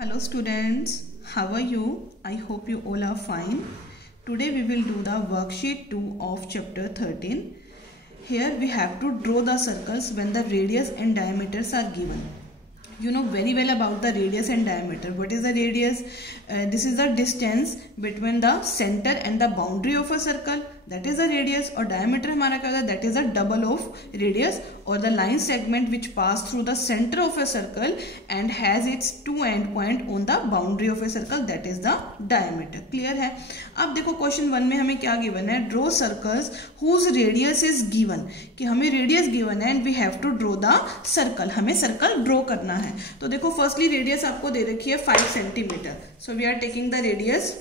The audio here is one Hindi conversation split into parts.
Hello students, how are you? I hope you all are fine. Today we will do the worksheet 2 of chapter 13. Here we have to draw the circles when the radius and diameters are given. You know very well about the radius and diameter. What is the radius? This is the distance between the center and the boundary of a circle. That is the radius. और diameter हमारा क्या होता है? That is the double of radius or the line segment which pass through the center of a circle and has its two end point on the boundary of a circle. That is the diameter. Clear है? अब देखो क्वेश्चन 1 में हमें क्या गिवन है? Draw circles whose radius is given. कि हमें radius given है and we have to draw the circle. हमें circle draw करना है. तो देखो फर्स्टली रेडियस आपको दे रखी है 5 centimetre. So we are taking the radius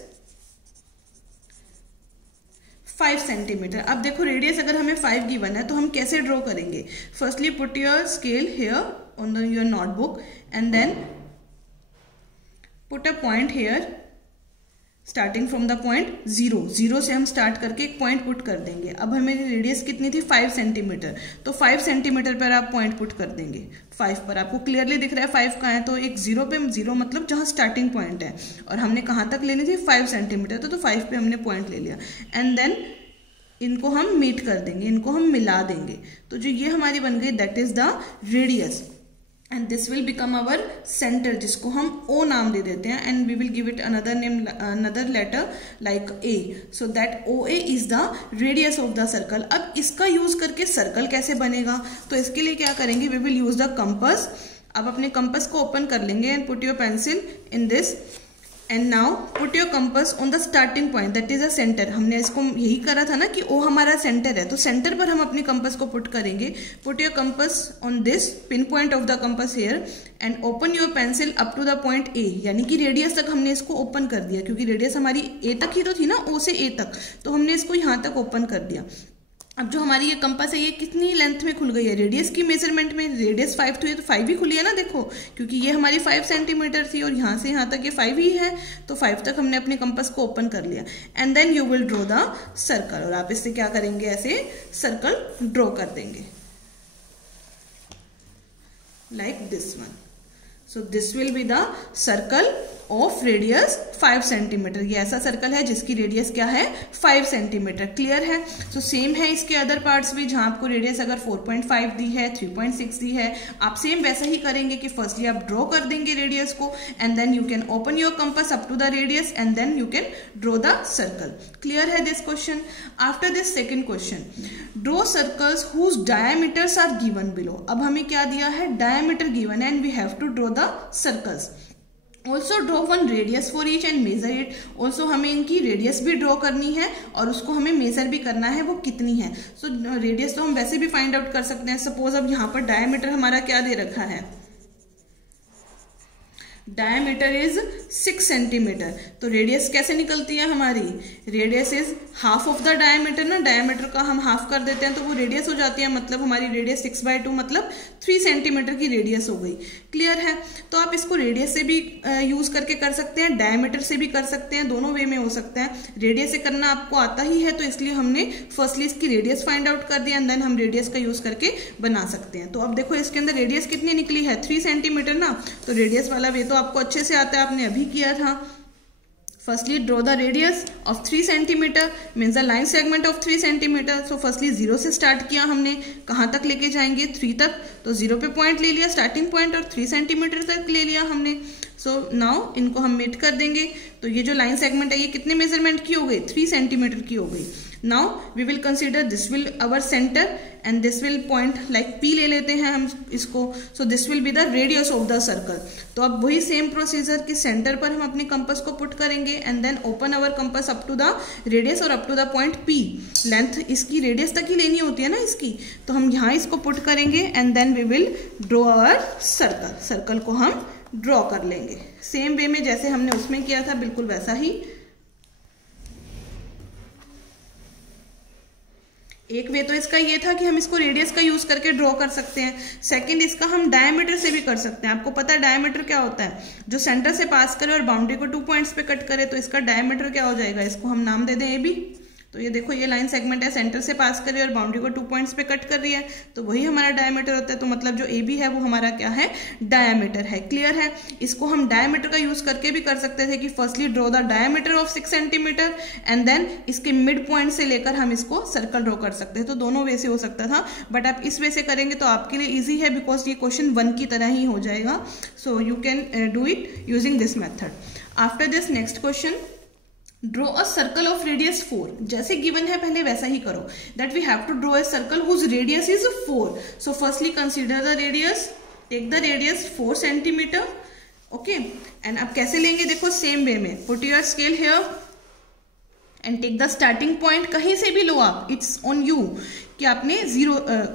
5 centimetre. अब देखो रेडियस अगर हमें 5 गिवन है तो हम कैसे ड्रॉ करेंगे? Firstly put your scale here on your notebook and then put a point here starting from the point 0 से हम स्टार्ट करके एक पॉइंट पुट कर देंगे. अब हमें रेडियस कितनी थी? 5 सेंटीमीटर. तो 5 सेंटीमीटर पर आप पॉइंट पुट कर देंगे. 5 पर आपको क्लियरली दिख रहा है 5 कहाँ है? तो एक 0 पे, 0 मतलब जहाँ स्टार्टिंग पॉइंट है, और हमने कहाँ तक लेनी थी? 5 सेंटीमीटर. तो 5 पे हमने पॉइंट ले लिया एंड देन इनको हम मीट कर देंगे, इनको हम मिला देंगे. तो जो ये हमारी बन गई that is the radius and this will become our center जिसको हम O नाम दे देते हैं and we will give it another name, another letter like A. So that OA is the radius of the circle. अब इसका यूज करके सर्कल कैसे बनेगा? तो इसके लिए क्या करेंगे? We will use the compass. अब अपने कंपास को ओपन कर लेंगे and put your pencil in this and now put your compass on the starting point that is a center. हमने इसको यही करा था ना कि O हमारा सेंटर है, तो सेंटर पर हम अपने कंपास को पुट करेंगे. Put your compass on this pin point of the compass here and open your pencil up to the point A. यानी कि रेडियस तक हमने इसको ओपन कर दिया, क्योंकि रेडियस हमारी A तक ही तो थी ना, O से A तक, तो हमने इसको यहाँ तक ओपन कर दिया. अब जो हमारी ये कंपास है ये कितनी लेंथ में खुल गई है? रेडियस की मेजरमेंट में रेडियस 5 थी तो 5 ही खुली है ना. देखो क्योंकि ये हमारी 5 सेंटीमीटर थी और यहाँ से यहाँ तक ये 5 ही है, तो 5 तक हमने अपने कंपास को ओपन कर लिया and then you will draw the circle. और आप इससे क्या करेंगे? ऐसे सर्कल ड्रॉ कर देंगे like this one. So this will be the circle of radius 5 centimetre. ये ऐसा सर्कल है जिसकी रेडियस क्या है? 5 सेंटीमीटर. क्लियर है? तो सेम है इसके अदर पार्ट्स भी. जहां आपको रेडियस अगर 4.5 दी है, 3.6 दी है, आप सेम वैसा ही करेंगे कि फर्स्टली आप ड्रॉ कर देंगे रेडियस को and then you can open your compass up to the radius and then you can draw the circle. Clear है this question? After this second question, draw circles whose diameters are given below. अब हमें क्या दिया है? डायमीटर गिवन है and we have to draw the circles. Also draw one radius for each and measure it. Also हमें इनकी रेडियस भी ड्रॉ करनी है और उसको हमें मेजर भी करना है वो कितनी है. सो रेडियस तो हम वैसे भी फाइंड आउट कर सकते हैं. सपोज अब यहाँ पर डायमीटर हमारा क्या दे रखा है? Diameter is 6 centimetre. तो रेडियस कैसे निकलती है हमारी? Radius is half of the diameter ना. डायमीटर का हम हाफ कर देते हैं तो वो रेडियस हो जाती है. मतलब हमारी रेडियस 6/2 मतलब 3 सेंटीमीटर की रेडियस हो गई. क्लियर है? तो आप इसको रेडियस से भी यूज करके कर सकते हैं, डायमीटर से भी कर सकते हैं, दोनों वे में हो सकता है. रेडियस से करना आपको आता ही है तो इसलिए हमने फर्स्टली इसकी रेडियस फाइंड आउट कर दिया एंड देन हम रेडियस का यूज करके बना सकते हैं. तो अब देखो इसके अंदर रेडियस कितनी निकली है? 3 सेंटीमीटर ना. तो रेडियस वाला वे तो आपको अच्छे से आता है, आपने अभी किया था. Firstly draw the radius of 3 centimetre means the line segment of 3 centimetre. So firstly 0 से स्टार्ट किया हमने. कहाँ तक लेके जाएंगे? 3 तक. तो 0 पे पॉइंट ले लिया स्टार्टिंग पॉइंट और 3 सेंटीमीटर तक ले लिया हमने. सो नाउ इनको हम मीट कर देंगे. तो ये जो लाइन सेगमेंट है ये कितने मेजरमेंट की हो गई? 3 सेंटीमीटर की हो गई. Now we will consider this will our centre and this will point like P ले लेते हैं हम इसको. So this will be the radius of the circle. तो अब वही सेम प्रोसीजर कि सेंटर पर हम अपने कंपास को पुट करेंगे and then open our compass up to the radius और up to the point P. Length इसकी रेडियस तक ही लेनी होती है ना इसकी. तो हम यहाँ इसको पुट करेंगे and then we will draw our circle. Circle को हम ड्रॉ कर लेंगे सेम वे में जैसे हमने उसमें किया था, बिल्कुल वैसा ही. एक वे तो इसका ये था कि हम इसको रेडियस का यूज करके ड्रॉ कर सकते हैं. सेकंड इसका हम डायमीटर से भी कर सकते हैं. आपको पता है डायमीटर क्या होता है? जो सेंटर से पास करे और बाउंड्री को 2 पॉइंट्स पे कट करे, तो इसका डायमीटर क्या हो जाएगा? इसको हम नाम दे दें AB. तो ये देखो ये लाइन सेगमेंट है, सेंटर से पास कर रही है और बाउंड्री को 2 पॉइंट्स पे कट कर रही है, तो वही हमारा डायमीटर होता है। तो मतलब जो AB है वो हमारा क्या है, डायमीटर है। क्लियर है। इसको हम डायमीटर का यूज करके भी कर सकते थे कि firstly draw the diameter of 6 centimetre and then इसके मिड पॉइंट से लेकर हम इसको सर्कल ड्रॉ कर सकते हैं। तो दोनों वे से हो सकता था, बट आप इस वे से करेंगे तो आपके लिए ईजी है, बिकॉज ये क्वेश्चन 1 की तरह ही हो जाएगा। So you can do it using this method. After this next question, draw a circle of radius 4। जैसे गिवन है पहले वैसा ही करो, that we have to draw a circle whose radius is 4। So firstly consider the radius, take the radius 4 centimetre, okay. And अब कैसे लेंगे, देखो सेम वे में, put your scale here and take the starting point. कहीं से भी लो आप, इट्स ऑन यू कि आपने जीरो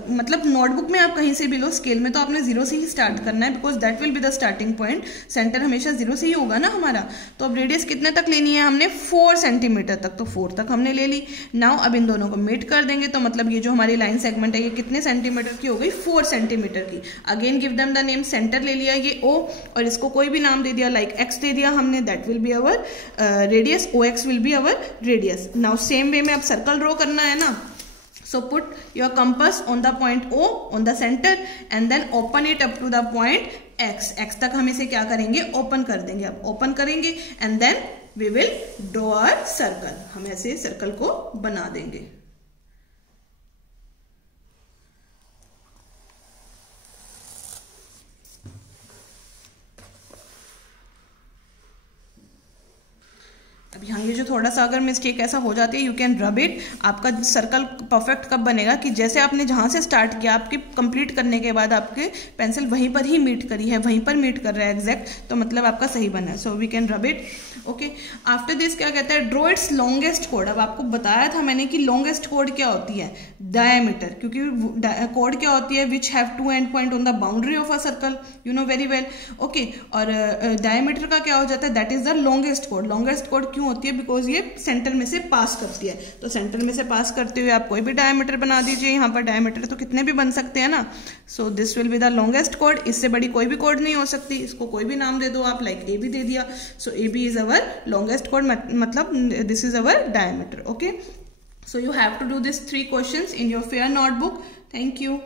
मतलब नोटबुक में आप कहीं से भी लो, स्केल में तो आपने जीरो से ही स्टार्ट करना है, because that will be the starting point. Centre हमेशा जीरो से ही होगा ना हमारा। तो अब रेडियस कितने तक लेनी है हमने, 4 सेंटीमीटर तक, तो 4 तक हमने ले ली। नाउ अब इन दोनों को मेट कर देंगे, तो मतलब ये जो हमारी लाइन सेगमेंट है ये कितने सेंटीमीटर की हो गई, 4 सेंटीमीटर की। Again give them the name, centre ले लिया ये O और इसको कोई भी नाम दे दिया, लाइक X दे दिया हमने, that will be our radius, OX will be our radius. Now same way में अब सर्कल ड्रॉ करना है ना, so put your compass on the point O on the center and then open it up to the point X। X तक हम इसे क्या करेंगे, ओपन कर देंगे। अब ओपन करेंगे and then we will draw a circle। हम ऐसे सर्कल को बना देंगे। अब यहाँ ये जो थोड़ा सा अगर मिस्टेक ऐसा हो जाती है, यू कैन रब इट। आपका सर्कल परफेक्ट कब बनेगा कि जैसे आपने जहाँ से स्टार्ट किया, आपके कंप्लीट करने के बाद आपके पेंसिल वहीं पर ही मीट करी है, वहीं पर मीट कर रहा है एग्जैक्ट, तो मतलब आपका सही बना है। So we can rub it, okay. After this क्या कहता है, ड्रॉ इट्स लॉन्गेस्ट कोड। अब आपको बताया था मैंने कि लॉन्गेस्ट कोड क्या होती है, डायमीटर, क्योंकि कोड क्या होती है, which have 2 and point on the boundary of a circle, you know very well, okay. और डायमीटर का क्या हो जाता है, that is the longest code. Longest code क्यों होती है, बिकॉज ये सेंटर में से पास करती है। तो सेंटर में से पास करते हुए आप कोई भी डायमीटर बना दीजिए। यहाँ पर डायमीटर तो कितने भी बन सकते हैं ना। सो this will be the longest code. इससे बड़ी कोई भी कोड नहीं हो सकती। इसको कोई भी नाम दे दो आप, लाइक AB दे दिया। So AB is our longest कोड, मतलब this is our diameter, okay. So you have to do this 3 questions in your fair notebook. Thank you.